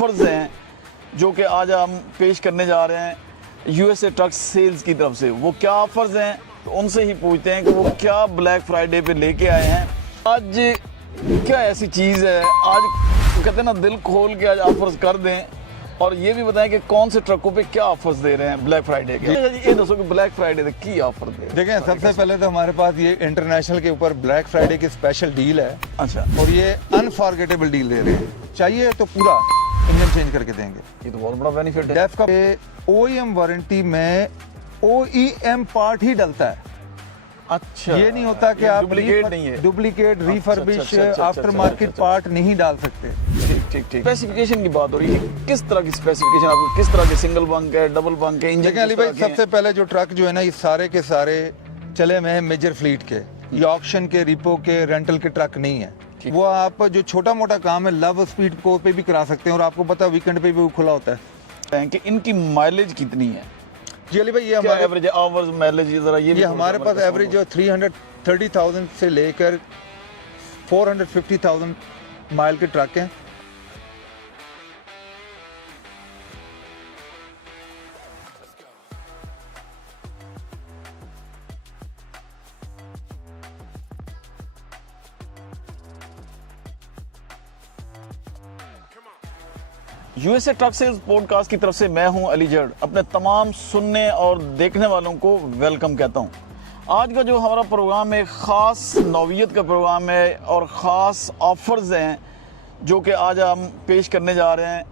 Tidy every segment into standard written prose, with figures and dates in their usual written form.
Offers हैं जो कि आज हम पेश करने जा रहे हैं यूएसए ट्रक सेल्स की तरफ से। वो क्या ऑफर्स हैं तो उनसे ही पूछते हैं कि वो क्या ब्लैक फ्राइडे पे लेके आए हैं। आज क्या ऐसी चीज़ है, आज कहते हैं ना दिल खोल के आज ऑफर्स कर दें और ये भी बताएं कि कौन से ट्रकों पे क्या ऑफर्स दे रहे हैं ब्लैक फ्राइडे के। ये दसो कि ब्लैक फ्राइडे पे की ऑफर दे। देखें, सबसे पहले तो हमारे पास ये इंटरनेशनल के ऊपर ब्लैक फ्राइडे की स्पेशल डील है। अच्छा, और ये अनफॉरगेटेबल डील दे रहे हैं। चाहिए तो पूरा इंजन चेंज करके देंगे। ये तो बहुत बड़ा बेनिफिट है। डेफ का ओईएम वारंटी में ओईएम पार्ट ही डलता है। अच्छा, ये नहीं होता कि आप डुप्लीकेट नहीं है, डुप्लीकेट रिफर्बिश अच्छा, आफ्टर मार्केट पार्ट नहीं डाल सकते। ठीक। स्पेसिफिकेशन की बात हो रही है, किस तरह की स्पेसिफिकेशन आपको, किस तरह के सिंगल बंक है, डबल बंक है, इंजन? देखिए अली भाई, सबसे पहले जो ट्रक जो है ना, ये सारे के सारे चले हुए हैं मेजर फ्लीट के, ये ऑक्शन के, रिपो के, रेंटल के ट्रक नहीं है। वो आप जो छोटा मोटा काम है लव स्पीड पे भी करा सकते हैं, और आपको पता है वीकेंड पे भी खुला होता है। कि इनकी माइलेज कितनी है? जी अली भाई, ये हमारे एवरेज आवर्स माइलेज जरा ये हमारे पास एवरेज जो 330,000 से लेकर 450,000 माइल के ट्रक हैं। यूएसए ट्रक सेल्स पॉडकास्ट की तरफ से मैं हूं अली जड़, अपने तमाम सुनने और देखने वालों को वेलकम कहता हूं। आज का जो हमारा प्रोग्राम है खास नौवियत का प्रोग्राम है और ख़ास ऑफर्स हैं जो कि आज हम पेश करने जा रहे हैं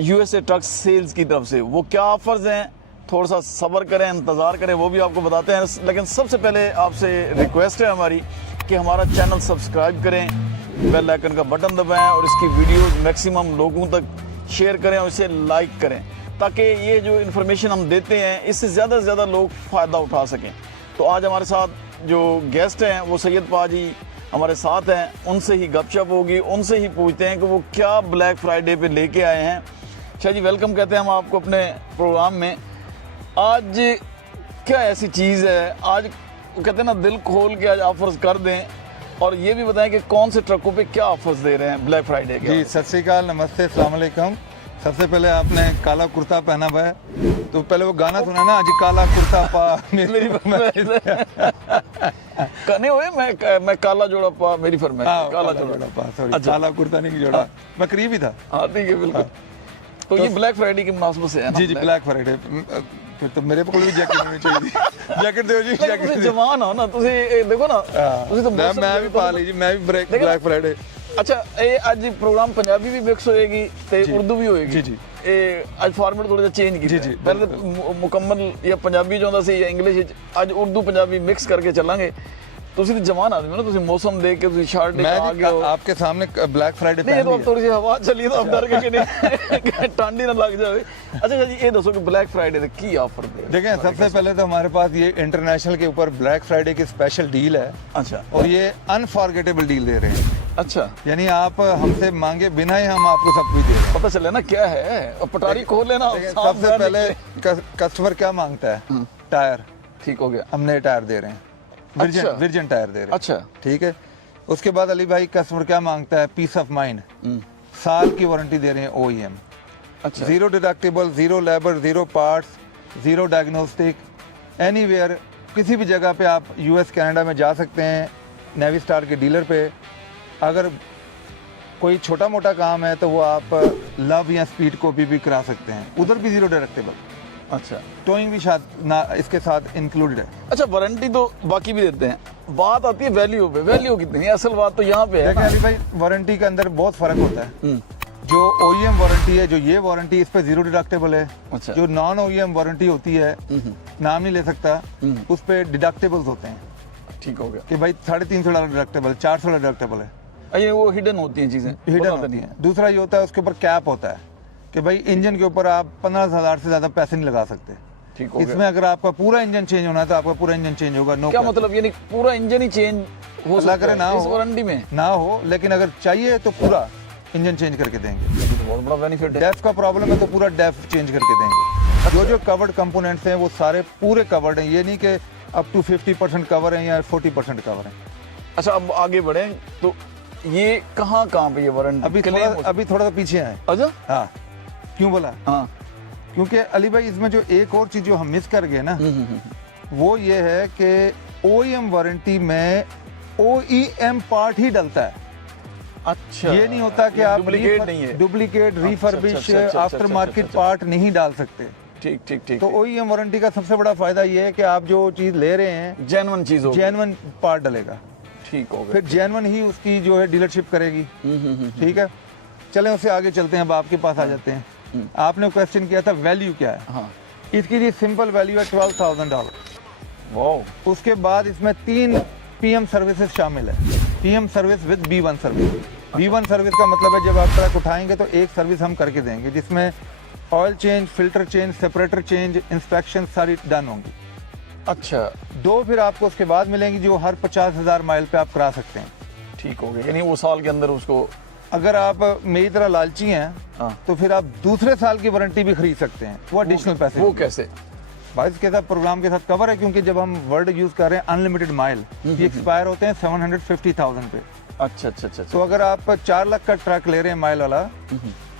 यूएसए ट्रक सेल्स की तरफ से। वो क्या ऑफर्स हैं, थोड़ा सा सब्र करें, इंतज़ार करें, वो भी आपको बताते हैं। लेकिन सबसे पहले आपसे रिक्वेस्ट है हमारी कि हमारा चैनल सब्सक्राइब करें, बेल आइकन का बटन दबाएं और इसकी वीडियोज़ मैक्सिमम लोगों तक शेयर करें और इसे लाइक करें, ताकि ये जो इन्फॉर्मेशन हम देते हैं इससे ज़्यादा से ज़्यादा लोग फ़ायदा उठा सकें। तो आज हमारे साथ जो गेस्ट हैं वो सैयद पाजी हमारे साथ हैं, उनसे ही गपशप होगी, उनसे ही पूछते हैं कि वो क्या ब्लैक फ्राइडे पे लेके आए हैं। शाह जी, वेलकम कहते हैं हम आपको अपने प्रोग्राम में। आज क्या ऐसी चीज़ है, आज कहते हैं ना दिल खोल के आज ऑफर्स कर दें और ये भी बताएं कि कौन से ट्रकों पे क्या ऑफर्स दे रहे हैं ब्लैक फ्राइडे के। जी सत श्री अकाल, नमस्ते, अस्सलाम वालेकुम। सबसे पहले आपने काला कुर्ता पहना हुआ है, तो पहले वो गाना सुना ना, आज काला कुर्ता पा मेरी कहने हुए मैं काला जोड़ा पा मेरी फरमाइश। काला जोड़ा पा, सॉरी, काला कुर्ता नहीं जोड़ा, मैं करीब ही था। हाँ ठीक है, बिल्कुल। तो ये ब्लैक फ्राइडे की मुनासबत से है ना? जी ब्लैक फ्राइडे। फिर तो मेरे को भी जैकेट होनी चाहिए। जैकेट दो जी, जैकेट जवान हो ना तुझे, देखो ना तुझे तो मैं भी पा लीजिए, मैं भी ब्लैक फ्राइडे। अच्छा, ये आज प्रोग्राम पंजाबी भी मिक्स होएगी ते उर्दू भी होएगी। जी जी, ये आज फॉर्मेट थोड़ा चेंज किया। जी पहले तो मुकम्मल या पंजाबी जो होंदा सी या इंग्लिश, आज उर्दू पंजाबी मिक्स करके चलांगे। तुसी तो जवान आदमी हो ना, तुसी मौसम देख के तुसी शर्ट लेके आ गए हो। आपके सामने ब्लैक फ्राइडे नहीं, तो अब थोड़ी सी हवा चली तो अब डर के नहीं टांडी ना लग जाए। अच्छा जी, ये दसो कि ब्लैक फ्राइडे पे की ऑफर दे। देखें, सबसे पहले तो हमारे पास ये इंटरनेशनल के ऊपर ब्लैक फ्राइडे की स्पेशल डील है। अच्छा, और ये अनफॉरगेटेबल डील दे रहे हैं। अच्छा, यानी आप हमसे मांगे बिना ही हम आपको सब कुछ दे रहे हैं। पता चले ना क्या है, पटारी खोल लेना। सबसे पहले कस्टमर क्या मांगता है? टायर। ठीक हो गया, हमने टायर दे रहे हैं, विर्जन टायर दे रहे हैं। अच्छा, ठीक है। उसके बाद अली भाई कस्टमर क्या मांगता है? Peace of mind. साल की वारंटी दे रहे हैं ओईएम। अच्छा, zero deductible, zero labour, zero parts, zero diagnostic, anywhere, किसी भी जगह पे आप यूएस कनाडा में जा सकते हैं नेवी स्टार के डीलर पे। अगर कोई छोटा मोटा काम है तो वो आप लव या स्पीड को भी करा सकते हैं, उधर भी जीरो डिडक्टेबल। अच्छा, टोइंग भी ना इसके साथ इंक्लूडेड है। अच्छा, वारंटी तो बाकी भी देते हैं, बात आती है वैल्यू पे। वैल्यू कितनी है? असल बात तो यहाँ पे है। देखिए अली भाई, वारंटी के अंदर बहुत फर्क होता है। जो ओईएम वारंटी है, जो ये वारंटी, इस पे जीरो डिडक्टेबल है। अच्छा, जो नॉन ओईएम वारंटी होती है, नाम नहीं ले सकता, उस पे डिडक्टेबल्स होते हैं। ठीक हो गया कि भाई $350 डिडक्टेबल, $400 डिडक्टेबल है। ये वो हिडन होती हैं चीजें, हिडन होती है। दूसरा ये होता है, उसके ऊपर कैप होता है कि भाई इंजन के ऊपर आप 15,000 से ज्यादा पैसे नहीं लगा सकते। ठीक हो गया। इसमें अगर आपका पूरा इंजन चेंज होना है तो आपका पूरा इंजन चेंज होगा। नो क्या मतलब? यानी पूरा इंजन ही चेंज हो सकता है ना इस वारंटी में? ना हो, लेकिन अगर चाहिए तो पूरा इंजन चेंज करके देंगे। ये तो बहुत बड़ा बेनिफिट है। डेफ का प्रॉब्लम है तो पूरा डेफ चेंज करके देंगे। जो जो कवर्ड कंपोनेंट्स हैं वो सारे पूरे कवर्ड हैं। ये नहीं कि अप टू 50% कवर है या 40% कवर है। अच्छा, अब आगे बढ़े तो ये कहाँ पे ये वारंटी? अभी थोड़ा सा पीछे आए। अच्छा, हाँ, क्यों बोला? हाँ। क्योंकि अली भाई इसमें जो एक और चीज जो हम मिस कर गए ना, वो ये है कि OEM वारंटी में OEM पार्ट ही डलता है। अच्छा, ये नहीं होता कि आप डुप्लीकेट नहीं है। डुप्लीकेट, रिफर्बिश, अच्छा, आफ्टर मार्केट पार्ट नहीं डाल सकते। ठीक ठीक ठीक। तो OEM वारंटी का सबसे बड़ा फायदा ये है कि आप जो चीज ले रहे हैं जेन्युइन चीज हो, जेन्युइन पार्ट डलेगा, ठीक हो गया। फिर जेन्युइन ही उसकी जो है डीलरशिप करेगी। ठीक है, चलें उससे आगे चलते हैं, अब आपके पास आ जाते हैं। आपने क्वेश्चन किया था वैल्यू क्या है। हाँ। इसकी जी सिंपल वैल्यू है $12,000। वाह। उसके बाद इसमें 3 PM सर्विसेज शामिल है। PM service with B1 service. B1 service का मतलब है जब आप ट्रक उठाएंगे तो एक सर्विस हम करके देंगे, जिसमें oil change, filter change, separator change, inspection सारी डन होंगी। अच्छा, 2 फिर आपको उसके बाद मिलेंगी जो हर 50,000 माइल पे आप करा सकते हैं। ठीक हो गया, यानी वो साल के अंदर उसको। अगर आप मेरी तरह लालची हैं हाँ। तो फिर आप दूसरे साल की वारंटी भी खरीद सकते हैं, वो एडिशनल पैसे। वो कैसे? भाई इसके साथ प्रोग्राम के साथ कवर है, क्योंकि जब हम वर्ड यूज कर रहे हैं अनलिमिटेड माइल, ये एक्सपायर होते हैं 750,000 पे। अच्छा अच्छा अच्छा। तो अगर आप 4 लाख का ट्रक ले रहे हैं माइल वाला,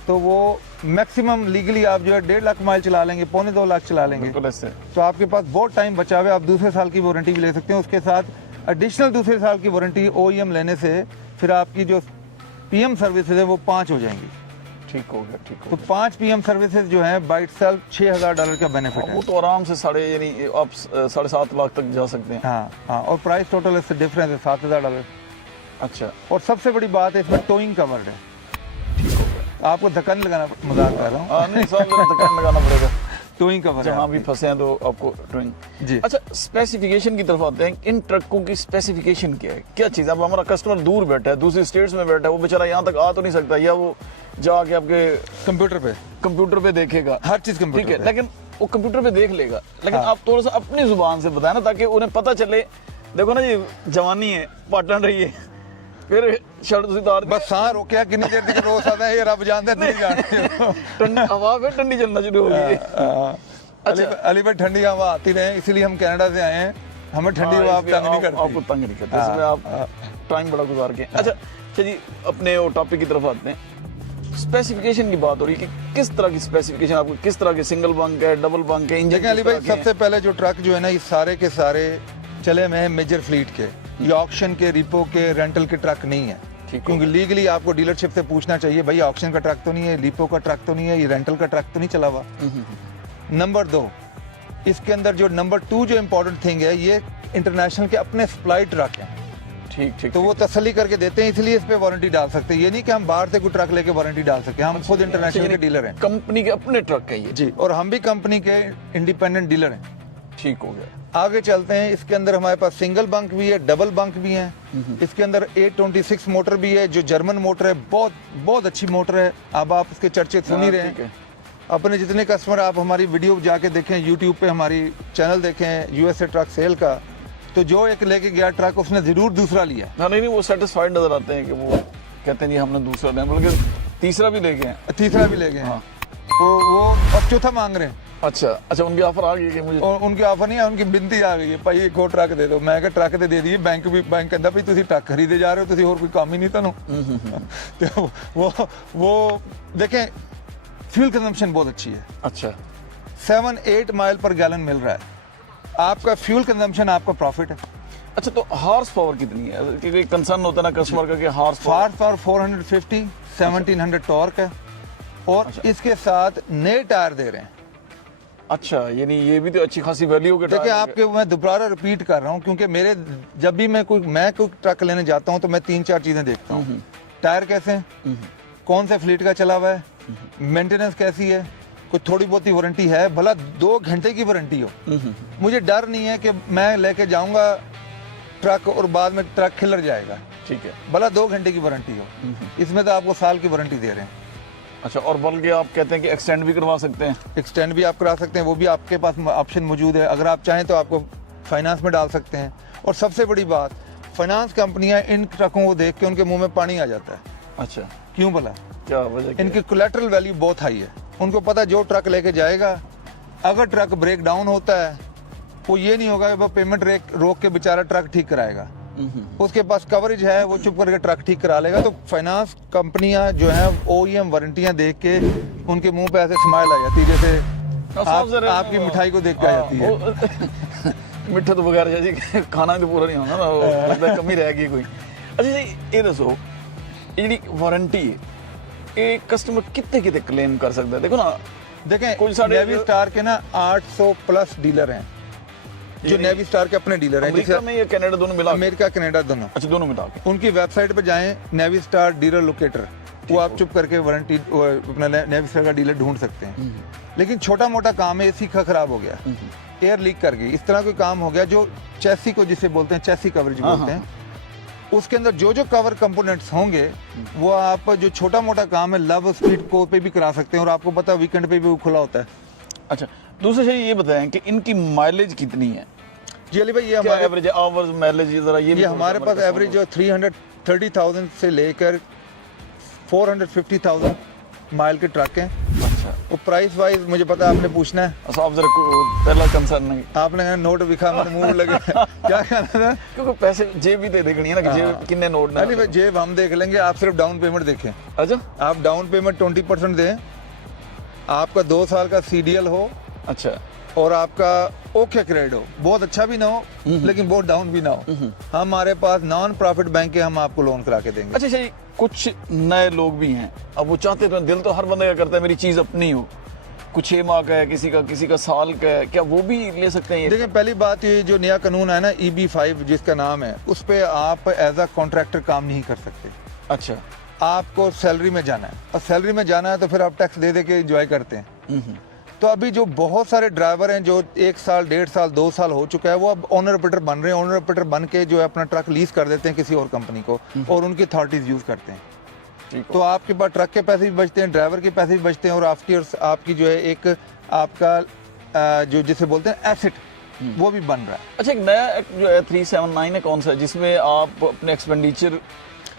तो वो मैक्सिमम लीगली आप जो है 1.5 लाख माइल चला लेंगे, 1.25-2 लाख चला लेंगे, बिल्कुल ऐसे। तो आपके पास बहुत टाइम बचा हुआ है, आप दूसरे साल की वारंटी भी ले सकते हैं। उसके साथ एडिशनल दूसरे साल की वारंटी OEM लेने से फिर आपकी जो PM सर्विसेज है वो 5 हो जाएंगी। ठीक हो गया, ठीक तो हो गया। 5 PM सर्विसेज जो है बाइट सेल्फ $6,000 का बेनिफिट है। वो तो आराम से यानी आप 7.5 लाख तक जा सकते हैं। हाँ हाँ, और प्राइस टोटल इससे डिफरेंस है $7,000। अच्छा, और सबसे बड़ी बात है इसमें टोइंग कवर्ड है। ठीक हो गया। आपको धक्का नहीं लगाना, मजाक कर रहा हूँ। हाँ, नहीं साहब, जरा धक्का लगाना पड़ेगा। टोइंग कवर है जहाँ भी आपकी। फंसे हैं तो आपको ड्राइंग जी। अच्छा, स्पेसिफिकेशन की तरफ आते हैं। इन ट्रकों की स्पेसिफिकेशन क्या है, क्या चीज़? अब हमारा कस्टमर दूर बैठा है, दूसरी स्टेट्स में बैठा है, वो बेचारा यहाँ तक आ तो नहीं सकता, या वो जाके आपके कंप्यूटर पे देखेगा, हर चीज कंप्यूटर ठीक है, पे। लेकिन वो कंप्यूटर पे देख लेगा। लेकिन हाँ। आप थोड़ा सा अपनी जुबान से बताए ना, ताकि उन्हें पता चले। देखो ना जी, जवानी है, पाटन रही है, फिर शर्ट उतार बस हाँ रोकिया कितनी देर तक रोज आता है, ये रब जानते हैं, नहीं जानते। ठंडी हवा, फिर ठंडी चलना शुरू हो गई है। अच्छा, अली भाई ठंडी हवा आती रहे, इसीलिए हम कनाडा से आए हैं, हमें ठंडी हवा आप तंग नहीं करती। आपको तंग नहीं करते, इसमें आप टाइम बड़ा गुजार के। अच्छा जी, अपने टॉपिक की तरफ आते हैं। स्पेसिफिकेशन की बात हो रही है कि किस तरह की स्पेसिफिकेशन, आपको किस तरह के सिंगल बंक है, डबल बंक है, इंजन? देखिए अली भाई, सबसे पहले जो ट्रक जो है ना, ये सारे के सारे चले में मेजर फ्लीट के, ये ऑक्शन के, रिपो के, रेंटल के ट्रक नहीं है। क्योंकि लीगली आपको डीलरशिप से पूछना चाहिए, भाई ऑक्शन का ट्रक तो नहीं है, लिपो का ट्रक तो नहीं है, ये रेंटल का ट्रक तो नहीं चला हुआ। नंबर 2, इसके अंदर जो नंबर 2 जो इम्पोर्टेंट थिंग है, ये इंटरनेशनल के अपने सप्लाई ट्रक हैं। ठीक ठीक। तो वो तसल्ली करके देते हैं, इसलिए इस पे वारंटी डाल सकते हैं। ये नहीं कि हम बाहर से कोई ट्रक लेके वारंटी डाल सकते हैं, हम खुद इंटरनेशनल के डीलर हैं। कंपनी के अपने ट्रक है ये? जी, और हम भी कंपनी के इंडिपेंडेंट डीलर हैं। ठीक हो गया। आगे चलते हैं। इसके अंदर हमारे पास सिंगल बंक भी है, डबल बंक भी है। इसके अंदर 826 मोटर भी है, जो जर्मन मोटर है, बहुत बहुत अच्छी मोटर है। अब आप उसके चर्चे सुन ही रहे हैं। अपने जितने कस्टमर, आप हमारी वीडियो जाके देखें, यूट्यूब पे हमारी चैनल देखें USA ट्रक सेल का, तो जो एक लेके गया ट्रक उसने जरूर दूसरा लिया। हाँ, नहीं वो सेटिस्फाइड नजर आते हैं कि वो कहते हैं जी हमने दूसरा लिया, बल्कि तीसरा भी ले गए हैं। तीसरा भी ले गए हैं। हाँ। वो अब चौथा मांग रहे हैं। अच्छा अच्छा, उनकी ऑफर आ गई कि मुझे? और उनकी ऑफर नहीं है, उनकी बिनती आ गई है, भाई एक और ट्रक दे दो। मैं कहा ट्रक तो दे दिए, बैंक कहता भाई तुसी ट्रक खरीदे जा रहे हो, तुसी और कोई काम ही नहीं तनु। तो वो देखें, फ्यूल कंजम्पशन बहुत अच्छी है। अच्छा, 7-8 माइल पर गैलन मिल रहा है। आपका फ्यूल कंजम्पशन आपका प्रॉफिट है। अच्छा, तो हॉर्स पावर कितनी है? क्योंकि कंसर्न होता है ना कस्टमर का कि हॉर्स पावर 450 1700 टॉर्क है, और इसके साथ नए टायर दे रहे हैं। अच्छा, यानी ये भी तो अच्छी खासी वैल्यू के देखिए आपके, मैं दोबारा रिपीट कर रहा हूँ, क्योंकि मेरे जब भी मैं कोई ट्रक लेने जाता हूँ तो मैं 3-4 चीजें देखता हूँ। टायर कैसे हैं, कौन से फ्लीट का चला हुआ है, मेंटेनेंस कैसी है, कोई थोड़ी बहुत ही वारंटी है, भला 2 घंटे की वारंटी हो। मुझे डर नहीं है कि मैं लेके जाऊंगा ट्रक और बाद में ट्रक खिलर जाएगा। ठीक है, भला 2 घंटे की वारंटी हो। इसमें तो आपको साल की वारंटी दे रहे हैं। अच्छा, और बल्कि आप कहते हैं कि एक्सटेंड भी करवा सकते हैं? एक्सटेंड भी आप करा सकते हैं, वो भी आपके पास ऑप्शन मौजूद है। अगर आप चाहें तो आपको फाइनेंस में डाल सकते हैं। और सबसे बड़ी बात, फाइनेंस कंपनियां इन ट्रकों को देख के उनके मुंह में पानी आ जाता है। अच्छा, क्यों भला? क्या वजह? इनकी कोलैटरल वैल्यू बहुत हाई है। उनको पता जो ट्रक लेके जाएगा, अगर ट्रक ब्रेक डाउन होता है, वो ये नहीं होगा कि वो पेमेंट रोक के बेचारा ट्रक ठीक कराएगा। उसके पास कवरेज है, वो चुप करके ट्रक ठीक करा लेगा। तो फाइनेंस कंपनियां जो हैं OEM वारंटियां देख के उनके मुंह पे ऐसे स्माइल आ जाती है, जैसे आपकी मिठाई को देख के आ जाती है। मिठा तो बगैर जी खाना तो पूरा नहीं होना ना, वो लगता है कमी रह गई कोई। अच्छा जी ये दसो ये जी वारंटी है ये कस्टमर कितने कितने क्लेम कर सकता है? देखो ना देखें कुछ साढ़े नेवी स्टार के ना 800 प्लस डीलर हैं जो नेवी स्टार के अपने डीलर हैं। अमेरिका में या कनाडा दोनों मिला? अमेरिका कनाडा दोनों। अच्छा दोनों मिला के उनकी वेबसाइट पे जाएं, नेवी स्टार डीलर लोकेटर, वो आप चुप करके वारंटी अपना नेवी स्टार का डीलर ढूंढ सकते हैं। लेकिन छोटा मोटा काम है, एसी का खराब हो गया, एयर लीक कर गई, इस तरह कोई काम हो गया जो चेसी को जिसे बोलते हैं चेसी कवरेज बोलते हैं, उसके अंदर जो जो कवर कंपोनेंट्स होंगे वो आप जो छोटा मोटा काम है लव स्पीड को पे भी करा सकते हैं, और आपको पता है वीकेंड पे भी वो खुला होता है। अच्छा दूसरी चीज ये बताएं कि इनकी माइलेज कितनी है? जी अली भाई ये हमारे एवरेज आवर्स माइलेज जरा ये हमारे पास एवरेज जो 330,000 से लेकर 450,000 माइल के ट्रक हैं। अच्छा वो प्राइस वाइज मुझे पता है आपने पूछना है। अच्छा आप जरा पहला कंसर्न नहीं आपने कहना नोट दिखा मन मुंह लगे क्या कहना था? क्योंकि पैसे जेब भी दे देखनी है ना कि जेब कितने नोट ना। अली भाई जेब हम देख लेंगे, आप सिर्फ डाउन पेमेंट देखें। अच्छा आप डाउन पेमेंट 20% दें, आपका 2 साल का CDL हो, अच्छा और आपका ओके क्रेडिट हो, बहुत अच्छा भी ना हो लेकिन बहुत डाउन भी ना हो, हमारे पास नॉन प्रॉफिट बैंक है, हम आपको लोन करा के देंगे। अच्छा जी कुछ नए लोग भी हैं, अब वो चाहते तो दिल तो हर बंदे का करता है मेरी चीज अपनी हो, कुछ 6 माह का है, किसी का साल का है, क्या वो भी ले सकते हैं? देखिए पहली बात ये जो नया कानून है ना EB5 जिसका नाम है, उस पे आप एज अ कॉन्ट्रैक्टर काम नहीं कर सकते। अच्छा आपको सैलरी में जाना है, और सैलरी में जाना है तो फिर आप टैक्स दे दे के एंजॉय करते हैं। तो अभी जो बहुत सारे ड्राइवर हैं जो 1 साल 1.5 साल 2 साल हो चुका है, वो अब ओनर ऑपरेटर बन रहे हैं, ओनर ऑपरेटर बन के जो है अपना ट्रक लीज कर देते हैं किसी और कंपनी को, और उनकी अथॉरिटीज यूज करते हैं। तो आपके पास ट्रक के पैसे भी बचते हैं, ड्राइवर के पैसे भी बचते हैं, और आपकी जो है एक आपका जो जिसे बोलते हैं एसेट वो भी बन रहा है। अच्छा एक नया जो है 379 है कौन सा है जिसमें आप अपने एक्सपेंडिचर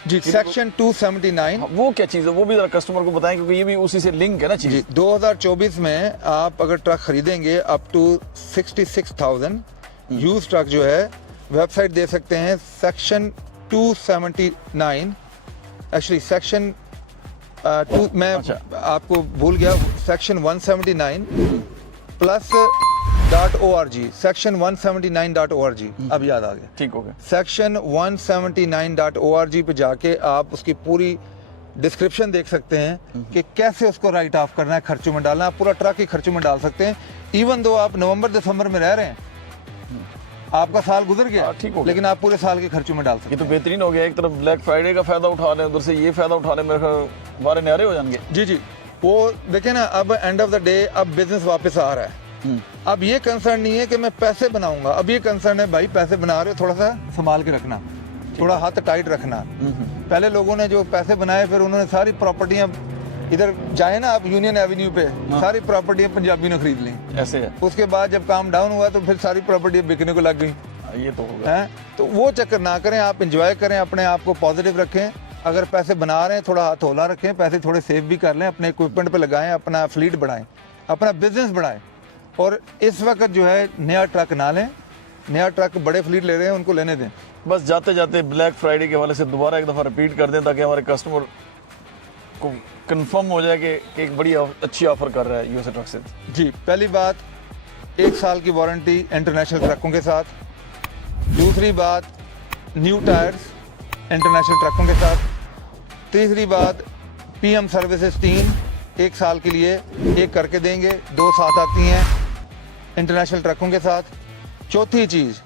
जी सेक्शन 279 वो क्या चीज़ है वो भी जरा कस्टमर को बताएं क्योंकि ये भी उसी से लिंक है ना चीज़। जी 2024 में आप अगर ट्रक खरीदेंगे अप टू 66,000 यूज ट्रक जो है वेबसाइट दे सकते हैं सेक्शन 279 एक्चुअली सेक्शन मैं आपको भूल गया section 179 plus .org section 179.org अब याद आ गया। ठीक हो गया। सेक्शन 179.org पे जाके आप उसकी पूरी डिस्क्रिप्शन देख सकते हैं कि कैसे उसको राइट ऑफ करना है, खर्चों में डालना। आप पूरा ट्रक ही खर्चों में डाल सकते हैं। इवन दो आप नवंबर दिसंबर में रह रहे हैं, आपका साल गुजर गया लेकिन आप पूरे साल के खर्चों में डाल सकते हैं। ये तो बेहतरीन हो गया। एक तरफ ब्लैक फ्राइडे का फायदा उठा रहे हैं, उधर से ये फायदा उठा रहे हैं, मेरे ख्याल हमारे न्यारे हो जाएंगे। जी जी वो देखे ना, अब एंड ऑफ द डे अब बिजनेस वापस आ रहा है। अब ये कंसर्न नहीं है कि मैं पैसे बनाऊंगा, अब ये कंसर्न है भाई पैसे बना रहे हो थोड़ा सा संभाल के रखना, थोड़ा हाथ टाइट रखना। पहले लोगों ने जो पैसे बनाए फिर उन्होंने सारी प्रॉपर्टियां इधर जाए ना आप यूनियन एवेन्यू पे सारी प्रॉपर्टियां पंजाबी ने खरीद ली। ऐसे है। उसके बाद जब काम डाउन हुआ तो फिर सारी प्रॉपर्टियां बिकने को लग गई। ये तो हो गया। तो वो चक्कर ना करें, आप इंजॉय करें, अपने आप को पॉजिटिव रखें। अगर पैसे बना रहे हैं थोड़ा हाथ होला रखें, पैसे थोड़े सेव भी कर लें, अपने इक्विपमेंट पे लगाएं, अपना फ्लीट बढ़ाएं, अपना बिजनेस बढ़ाएं। और इस वक्त जो है नया ट्रक ना लें, नया ट्रक बड़े फ्लीट ले रहे हैं उनको लेने दें। बस जाते जाते ब्लैक फ्राइडे के हवाले से दोबारा एक दफ़ा रिपीट कर दें ताकि हमारे कस्टमर को कंफर्म हो जाए कि एक बड़ी अच्छी ऑफर कर रहा है यूएसए ट्रक से। जी पहली बात 1 साल की वारंटी इंटरनेशनल ट्रकों के साथ। दूसरी बात न्यू टायर्स इंटरनेशनल ट्रकों के साथ। तीसरी बात PM सर्विसेज 3 1 साल के लिए एक करके देंगे, 2 साथ आती हैं इंटरनेशनल ट्रकों के साथ। चौथी चीज़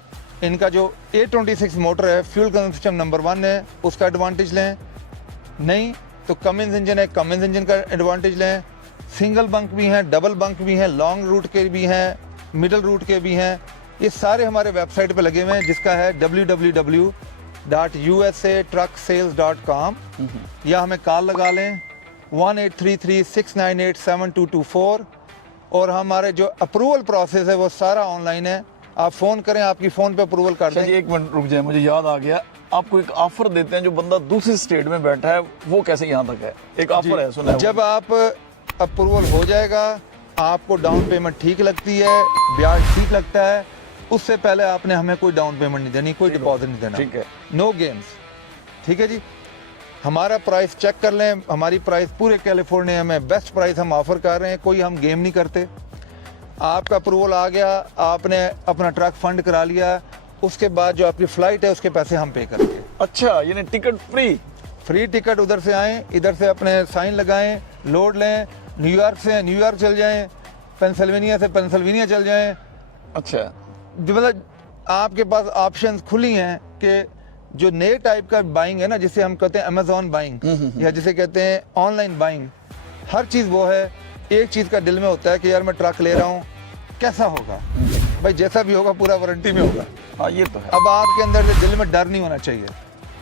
इनका जो A26 मोटर है फ्यूल कंजम्पशन नंबर 1 है, उसका एडवांटेज लें। नहीं तो कमिंस इंजन है, कमिंस इंजन का एडवांटेज लें। सिंगल बंक भी हैं, डबल बंक भी हैं, लॉन्ग रूट के भी हैं, मिडल रूट के भी हैं। ये सारे हमारे वेबसाइट पे लगे हुए हैं जिसका है www.usatrucksales.com। या हमें कॉल लगा लें 1833-698-7224। और हमारे जो अप्रूवल प्रोसेस है वो सारा ऑनलाइन है, आप फ़ोन करें, आपकी फ़ोन पे अप्रूवल कर दें। एक मिनट रुक जाए, मुझे याद आ गया, आपको एक ऑफर देते हैं जो बंदा दूसरे स्टेट में बैठा है वो कैसे यहाँ तक है? एक ऑफर है, सुना है। जब आप अप्रूवल हो जाएगा, आपको डाउन पेमेंट ठीक लगती है, ब्याज ठीक लगता है, उससे पहले आपने हमें कोई डाउन पेमेंट नहीं देनी, कोई डिपॉजिट नहीं देना। ठीक है। नो गेम्स, ठीक है जी। हमारा प्राइस चेक कर लें, हमारी प्राइस पूरे कैलिफोर्निया में बेस्ट प्राइस हम ऑफर कर रहे हैं, कोई हम गेम नहीं करते। आपका अप्रूवल आ गया, आपने अपना ट्रक फंड करा लिया, उसके बाद जो आपकी फ्लाइट है उसके पैसे हम पे करेंगे। अच्छा, यानी टिकट फ्री टिकट, उधर से आएँ, इधर से अपने साइन लगाएं, लोड लें, न्यूयॉर्क से न्यूयॉर्क चल जाएं, पेंसिल्वेनिया से पेंसिल्वेनिया चल जाएं। अच्छा, जो मतलब आपके पास ऑप्शंस खुली हैं कि जो नए टाइप का बाइंग है ना, जिसे हम कहते हैं अमेजॉन बाइंग या जिसे कहते हैं ऑनलाइन बाइंग, हर चीज़ वो है। एक चीज़ का दिल में होता है कि यार मैं ट्रक ले रहा हूँ, कैसा होगा भाई, जैसा भी होगा पूरा वारंटी में होगा। हाँ ये तो है। अब आपके अंदर से दिल में डर नहीं होना चाहिए।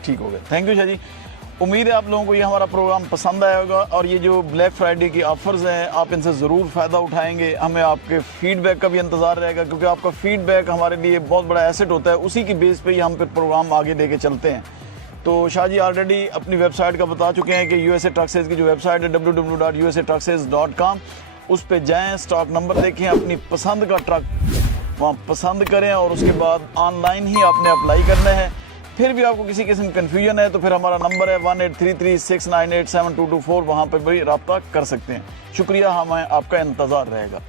ठीक हो गया, थैंक यू शाह जी। उम्मीद है आप लोगों को ये हमारा प्रोग्राम पसंद आया होगा और ये जो ब्लैक फ्राइडे की ऑफर्स हैं आप इनसे ज़रूर फ़ायदा उठाएंगे। हमें आपके फीडबैक का भी इंतज़ार रहेगा, क्योंकि आपका फीडबैक हमारे लिए बहुत बड़ा एसेट होता है, उसी की बेस पे ही हम फिर प्रोग्राम आगे लेके चलते हैं। तो शाह जी ऑलरेडी अपनी वेबसाइट का बता चुके हैं कि USA ट्रक सेल्स की जो वेबसाइट है www.usatrucksales.com, उस पर जाएँ, स्टॉक नंबर देखें, अपनी पसंद का ट्रक वहाँ पसंद करें और उसके बाद ऑनलाइन ही आपने अप्लाई करना है। फिर भी आपको किसी किस्म कन्फ्यूजन है तो फिर हमारा नंबर है 183369872224, वहाँ पर भी रब्ता कर सकते हैं। शुक्रिया, हमें आपका इंतज़ार रहेगा।